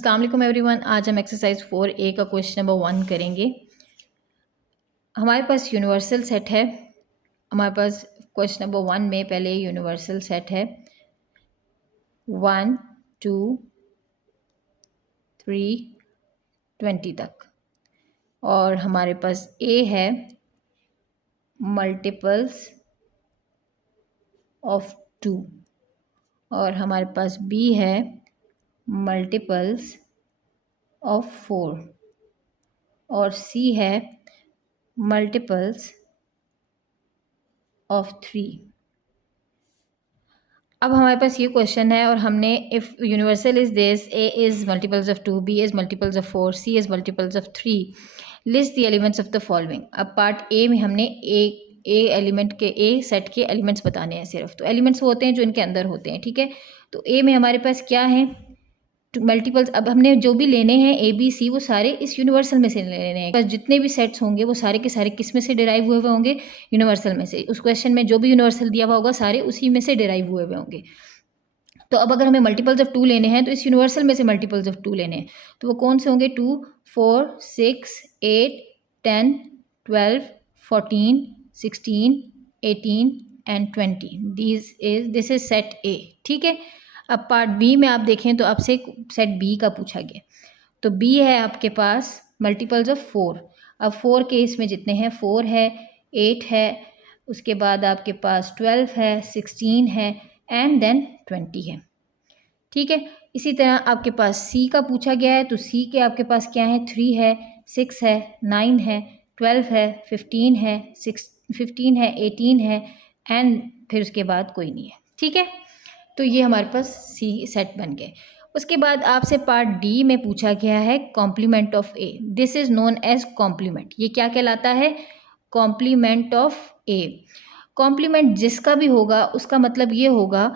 अस्सलाम वालेकुम एवरीवन। आज हम एक्सरसाइज 4A का क्वेश्चन नंबर 1 करेंगे। हमारे पास यूनिवर्सल सेट है। हमारे पास क्वेश्चन नंबर 1 में पहले यूनिवर्सल सेट है 1 2 3 20 तक, और हमारे पास A है मल्टीपल्स ऑफ 2, और हमारे पास B है मल्टीपल्स ऑफ 4, और C है मल्टीपल्स ऑफ 3। अब हमारे पास ये क्वेश्चन है और हमने if universal is this, A is multiples of 2, B is multiples of 4, C is multiples of 3, list the elements of the following. अब पार्ट ए में हमने ए एलिमेंट के ए सेट के एलिमेंट्स बताने हैं सिर्फ। तो एलिमेंट्स वो होते हैं जो इनके अंदर होते हैं, ठीक है। तो ए में हमारे पास क्या है, मल्टीपल्स। अब हमने जो भी लेने हैं ए बी सी, वो सारे इस यूनिवर्सल में से लेने हैं। बस जितने भी सेट्स होंगे वो सारे के सारे किस में से डिराइव हुए हुए होंगे, यूनिवर्सल में से। उस क्वेश्चन में जो भी यूनिवर्सल दिया हुआ होगा सारे उसी में से डिराइव हुए हुए होंगे। तो अब अगर हमें मल्टीपल्स ऑफ 2 लेने हैं तो इस यूनिवर्सल में से मल्टीपल्स ऑफ 2 लेने हैं, तो वो कौन से होंगे, 2 4 6 8 10 12 14 16 18 एंड 20। दिस इज सेट ए, ठीक है। अब पार्ट बी में आप देखें तो आपसे सेट बी का पूछा गया। तो बी है आपके पास मल्टीपल्स ऑफ 4। अब 4 के इसमें जितने हैं, 4 है, 8 है, उसके बाद आपके पास 12 है, 16 है एंड देन 20 है, ठीक है। इसी तरह आपके पास सी का पूछा गया है। तो सी के आपके पास क्या है, 3 है, 6 है, 9 है, 12 है, 15 है, 15 है, 18 है एंड फिर उसके बाद कोई नहीं है, ठीक है। तो ये हमारे पास सी सेट बन गए। उसके बाद आपसे पार्ट डी में पूछा गया है complement of A. This is known as complement. ये क्या कहलाता है, कॉम्प्लीमेंट ऑफ ए। कॉम्प्लीमेंट जिसका भी होगा उसका मतलब ये होगा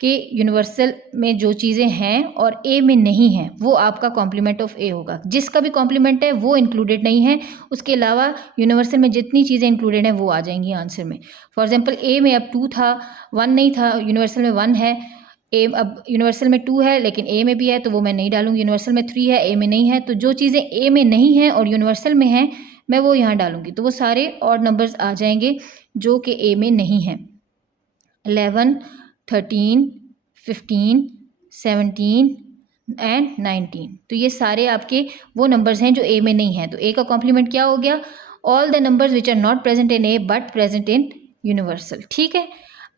कि यूनिवर्सल में जो चीज़ें हैं और ए में नहीं हैं वो आपका कॉम्प्लीमेंट ऑफ ए होगा। जिसका भी कॉम्प्लीमेंट है वो इंक्लूडेड नहीं है, उसके अलावा यूनिवर्सल में जितनी चीज़ें इंक्लूडेड हैं वो आ जाएंगी आंसर में। फॉर एग्जांपल ए में अब 2 था, 1 नहीं था, यूनिवर्सल में 1 है। ए अब यूनिवर्सल में 2 है लेकिन ए में भी है तो वो मैं नहीं डालूंगी। यूनिवर्सल में 3 है, ए में नहीं है, तो जो चीज़ें ए में नहीं हैं और यूनिवर्सल में हैं मैं वो यहाँ डालूंगी। तो वो सारे ऑड नंबर्स आ जाएंगे जो कि ए में नहीं हैं। 11 13 15 17 एंड 19, तो ये सारे आपके वो नंबर्स हैं जो ए में नहीं हैं। तो ए का कॉम्प्लीमेंट क्या हो गया, all the numbers which are not present in A but present in universal, ठीक है।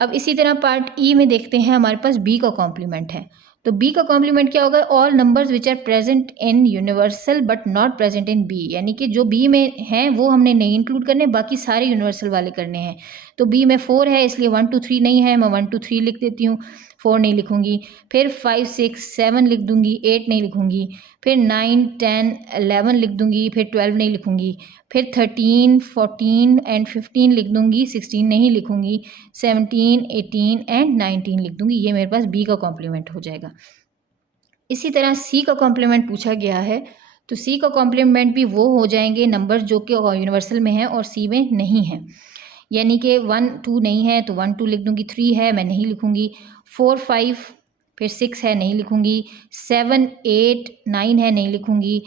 अब इसी तरह पार्ट ई में देखते हैं, हमारे पास बी का कॉम्प्लीमेंट है। तो बी का कॉम्प्लीमेंट क्या होगा, all numbers which are present in universal but not present in B, यानी कि जो बी में हैं वो हमने नहीं इंक्लूड करने, बाकी सारे यूनिवर्सल वाले करने हैं। तो बी में 4 है इसलिए 1 2 3 नहीं है, मैं 1 2 3 लिख देती हूँ, 4 नहीं लिखूंगी। फिर 5 6 7 लिख दूंगी, 8 नहीं लिखूंगी। फिर 9 10 11 लिख दूंगी, फिर 12 नहीं लिखूंगी। फिर 13 14 एंड 15 लिख दूंगी, 16 नहीं लिखूंगी। 17 18 एंड 19 लिख दूंगी। ये मेरे पास बी का कॉम्प्लीमेंट हो जाएगा। इसी तरह सी का कॉम्प्लीमेंट पूछा गया है। तो सी का कॉम्प्लीमेंट भी वो हो जाएंगे नंबर जो कि यूनिवर्सल में हैं और सी में नहीं है, यानी कि 1 2 नहीं है तो 1 2 लिख दूंगी। 3 है मैं नहीं लिखूंगी। 4 5 फिर 6 है नहीं लिखूंगी। 7 8 9 है नहीं लिखूंगी।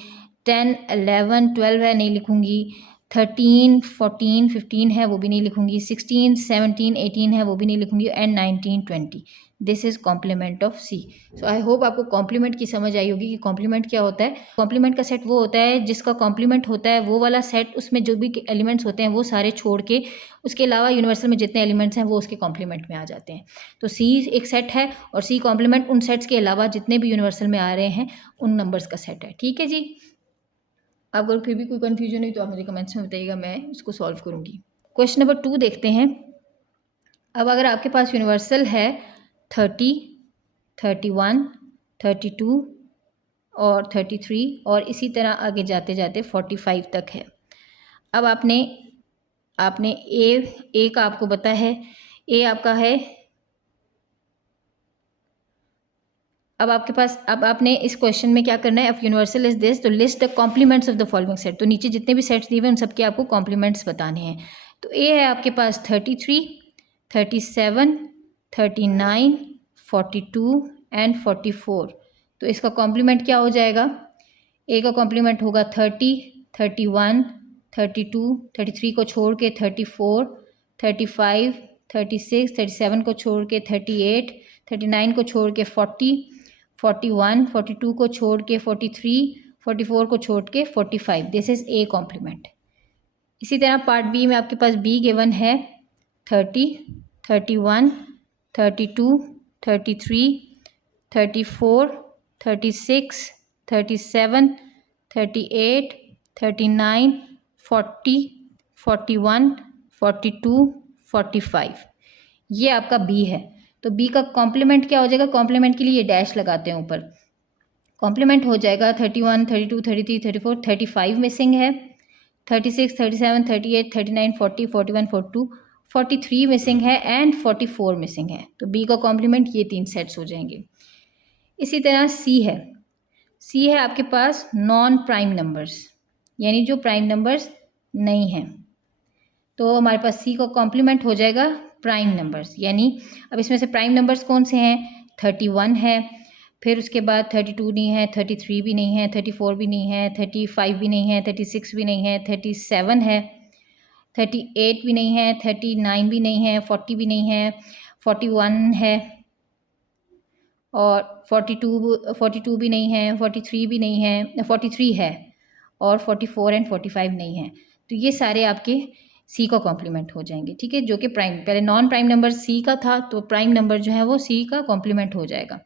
10 11 12 है नहीं लिखूंगी। 13 14 15 है वो भी नहीं लिखूंगी। 16 17 18 है वो भी नहीं लिखूंगी and 19 20। This is complement of C. So I hope आपको कॉम्प्लीमेंट की समझ आई होगी कि कॉम्प्लीमेंट क्या होता है। कॉम्प्लीमेंट का सेट वो होता है जिसका कॉम्प्लीमेंट होता है वो वाला सेट, उसमें जो भी एलिमेंट्स होते हैं वो सारे छोड़ के उसके अलावा यूनिवर्सल में जितने एलिमेंट्स हैं वो उसके कॉम्प्लीमेंट में आ जाते हैं। तो सी एक सेट है और सी कॉम्प्लीमेंट उन सेट्स के अलावा जितने भी यूनिवर्सल में आ रहे हैं उन नंबर्स का सेट है, ठीक है जी। अगर फिर भी कोई कन्फ्यूजन हुई तो आप मुझे कमेंट्स में बताइएगा, मैं उसको सॉल्व करूँगी। क्वेश्चन नंबर 2 देखते हैं। अब अगर आपके पास यूनिवर्सल है 30 31 32 और 33 और इसी तरह आगे जाते जाते 45 तक है। अब आपने ए का आपको पता है, ए आपका है। अब आपके पास, अब आपने इस क्वेश्चन में क्या करना है, इफ यूनिवर्सल इज दिस तो list the complements of the following set. तो नीचे जितने भी सेट्स दिए हुए उन सबके आपको कॉम्प्लीमेंट्स बताने हैं। तो ए है आपके पास 33 37 39 42 एंड 44। तो इसका कॉम्प्लीमेंट क्या हो जाएगा, ए का कॉम्प्लीमेंट होगा 30, 31, 32, 33 को छोड़ के 34, 35, 36, 37 को छोड़ के 38, 39 को छोड़ के 40, 41, 42 को छोड़ के 43, 44 को छोड़ के 45। This is a complement. इसी तरह पार्ट बी में आपके पास बी गिवन है 30, 31, 32, 33, 34, 36, 37, 38, 39, 40, 41, 42, 45। ये आपका बी है। तो बी का कॉम्प्लीमेंट क्या हो जाएगा, कॉम्प्लीमेंट के लिए ये डैश लगाते हैं ऊपर। कॉम्प्लीमेंट हो जाएगा 31, 32, 33, 34, 35 मिसिंग है, 36, 37, 38, 39, 40, 41, 42, 43 मिसिंग है एंड 44 मिसिंग है। तो बी का कॉम्प्लीमेंट ये 3 सेट्स हो जाएंगे। इसी तरह सी है। सी है आपके पास नॉन प्राइम नंबर्स, यानी जो प्राइम नंबर्स नहीं हैं। तो हमारे पास सी का कॉम्प्लीमेंट हो जाएगा प्राइम नंबर्स, यानी अब इसमें से प्राइम नंबर्स कौन से हैं, 31 है, फिर उसके बाद 32 नहीं है, 33 भी नहीं है, 34 भी नहीं है, 35 भी नहीं है, 36 भी नहीं है, 37 है, 38 भी नहीं है, 39 भी नहीं है, 40 भी नहीं है, 41 है, और 42 भी नहीं है, 43 भी नहीं है, 43 है, और 44 एंड 45 नहीं है। तो ये सारे आपके सी का कॉम्प्लीमेंट हो जाएंगे, ठीक है। जो कि प्राइम, पहले नॉन प्राइम नंबर सी का था, तो प्राइम नंबर जो है वो सी का कॉम्प्लीमेंट हो जाएगा।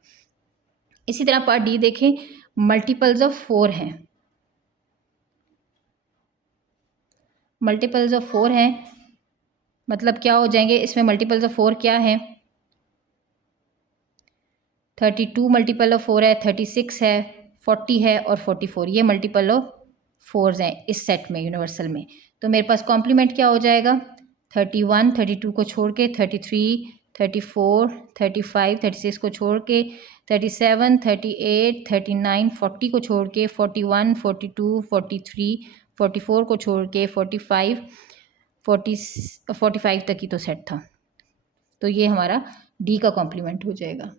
इसी तरह पार्ट डी देखें, मल्टीपल्स ऑफ 4 हैं। मल्टीपल्स ऑफ 4 हैं मतलब क्या हो जाएंगे, इसमें मल्टीपल्स ऑफ 4 क्या है, 32 मल्टीपल ऑफ 4 है, 36 है, 40 है और 44, ये मल्टीपल ऑफ 4 हैं इस सेट में, यूनिवर्सल में। तो मेरे पास कॉम्प्लीमेंट क्या हो जाएगा, 31, 32 को छोड़ के 33, 34, 35, 36 को छोड़ के 37, 38, 39, 40 को छोड़ के 41, 42, 43, 44 को छोड़ के 45, 45 तक ही तो सेट था। तो ये हमारा डी का कॉम्प्लीमेंट हो जाएगा।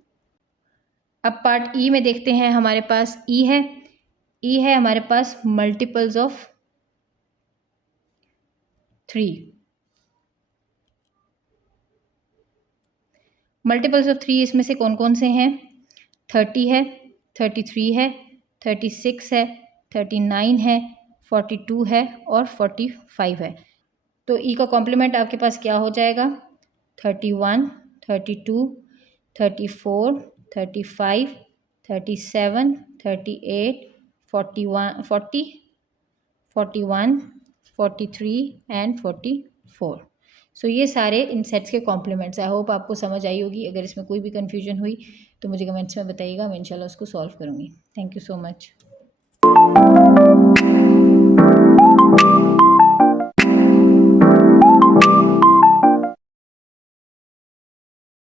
अब पार्ट ई में देखते हैं, हमारे पास ई है। ई है हमारे पास मल्टीपल्स ऑफ 3। मल्टीपल्स ऑफ 3 इसमें से कौन कौन से हैं, 30 है, 33 है, 36 है, 39 है, 42 है और 45 है। तो ई का कॉम्प्लीमेंट आपके पास क्या हो जाएगा, 31, 32, 34, 35, 37, 38, 41, 40, 41, 43 एंड 44। सो ये सारे इन सेट्स के कॉम्प्लीमेंट्स। आई होप आपको समझ आई होगी। अगर इसमें कोई भी कन्फ्यूजन हुई तो मुझे कमेंट्स में बताइएगा, मैं इंशाल्लाह उसको सॉल्व करूँगी। Thank you so much.